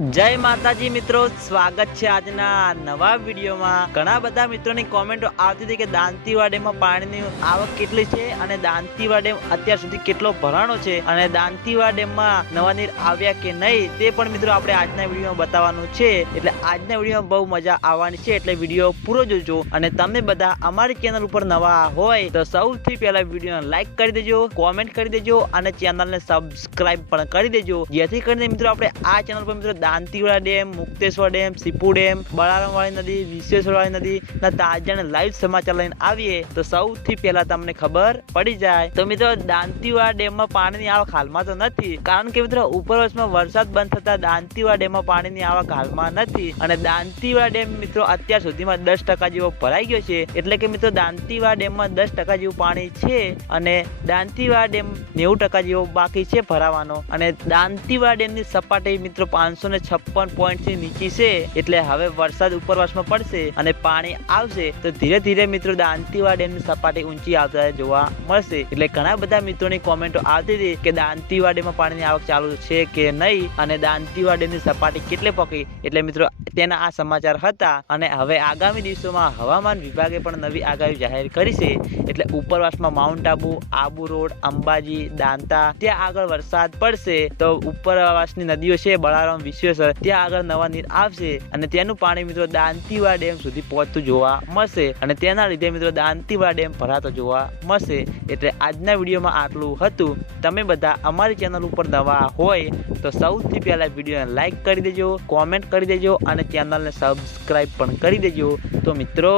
જય માતાજી મિત્રો, સ્વાગત છે આજના નવા વિડીયોમાં. ઘણા બધા મિત્રોની કોમેન્ટો આવતી હતી કે દાંતીવા ડેમમાં પાણીની આવક કેટલી છે અને દાંતીવા ડેમ અત્યાર સુધી કેટલો ભરાણો છે અને દાંતીવા ડેમમાં નવા નીર આવ્યા કે નહીં, તે પણ મિત્રો આપણે આજના વિડીયોમાં બતાવવાનું છે. એટલે આજના વિડીયોમાં બહુ મજા આવવાની છે, એટલે વીડિયો પૂરો જોજો. અને તમે બધા અમારી ચેનલ ઉપર નવા હોય, તો સૌથી પહેલા વિડીયોને લાઈક કરી દેજો કોમેન્ટ કરી દેજો અને ચેનલને સબસ્ક્રાઇબ પણ કરી દેજો. જેથી કરીને મિત્રો આપણે આ ચેનલ પર મિત્રો Dantiwada dam, Mukteshwar dam Sipu dam બળારામવાળી નદી, વિશ્વેશ્વરવાળી નદી. ના તાજા અને લાઈવ સમાચાર લઈને આવીએ, તો સૌથી પહેલા તમને ખબર પડી જાય, તો મિત્રો દાંતીવાડા ડેમમાં પાણીની આવક હાલમાં તો નથી, કારણ કે મિત્રો ઉપર વર્ષમાં વરસાદ બંધ થતા દાંતીવાડા ડેમમાં પાણીની આવક હાલમાં નથી. અને દાંતીવાડા ડેમ મિત્રો અત્યાર સુધીમાં દસ ટકા જેવો ભરાઈ ગયો છે, એટલે કે મિત્રો દાંતીવાડા ડેમમાં દસ ટકા જેવું પાણી છે અને દાંતીવાડા ડેમ નેવું ટકા જેવો બાકી છે ભરાવાનો. અને દાંતીવાડા ડેમની સપાટી મિત્રો પાંચસો ને છપ્પન પોઈન્ટથી નીચી છે. એટલે હવે વરસાદ ઉપરવાસમાં પડશે અને પાણી આવશે, તો ધીરે ધીરે મિત્રો દાંતીવાડા ડેમની સપાટી ઊંચી આવતા જોવા મળશે. એટલે ઘણા બધા મિત્રોની કોમેન્ટો આવતી હતી કે દાંતીવાડા ડેમમાં પાણીની આવક ચાલુ છે કે નહીં અને દાંતીવાડા ડેમની સપાટી કેટલે પકી? એટલે મિત્રો, તેના આ સમાચાર હતા અને હવે આગામી દિવસોમાં હવામાન વિભાગે પણ નવી આગાહી જાહેર કરી છે. એટલે ઉપરવાસમાં માઉન્ટ આબુ આબુ રોડ, અંબાજી, દાંતા, ત્યાં આગળ વરસાદ પડશે. તો ઉપરવાસની નદીઓ છે, બળારામ વિશ્વેશ્વર ત્યાં આગળ નવા નીર આવશે અને તેનું પાણી મિત્રો દાંતીવાડા ડેમ સુધી પહોંચતું જોવા મળશે અને તેના લીધે મિત્રો દાંતીવા ડેમ ભરાતો જોવા મળશે. એટલે આજના વિડીયોમાં આટલું હતું. તમે બધા અમારી ચેનલ ઉપર નવા હોય તો સૌથી પહેલાં વિડીયોને લાઇક કરી દેજો, કોમેન્ટ કરી દેજો અને ચેનલને સબસ્ક્રાઈબ પણ કરી દેજો. તો મિત્રો,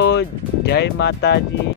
જય માતાજી.